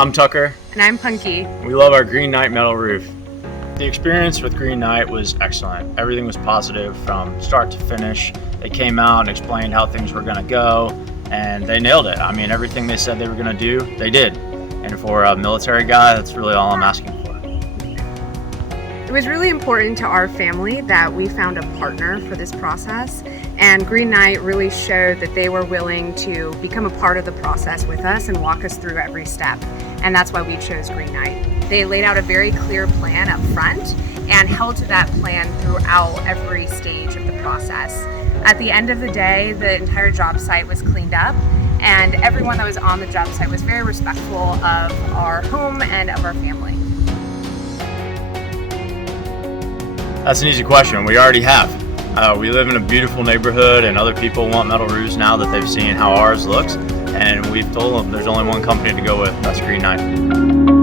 I'm Tucker. And I'm Punky. We love our Green Knight metal roof. The experience with Green Knight was excellent. Everything was positive from start to finish. They came out and explained how things were going to go, and they nailed it. I mean, everything they said they were going to do, they did. And for a military guy, that's really all I'm asking for. It was really important to our family that we found a partner for this process, and Green Knight really showed that they were willing to become a part of the process with us and walk us through every step, and that's why we chose Green Knight. They laid out a very clear plan up front and held to that plan throughout every stage of the process. At the end of the day, the entire job site was cleaned up, and everyone that was on the job site was very respectful of our home and of our family. That's an easy question. We already have. We live in a beautiful neighborhood, and other people want metal roofs now that they've seen how ours looks. And we've told them there's only one company to go with. That's Green Knight.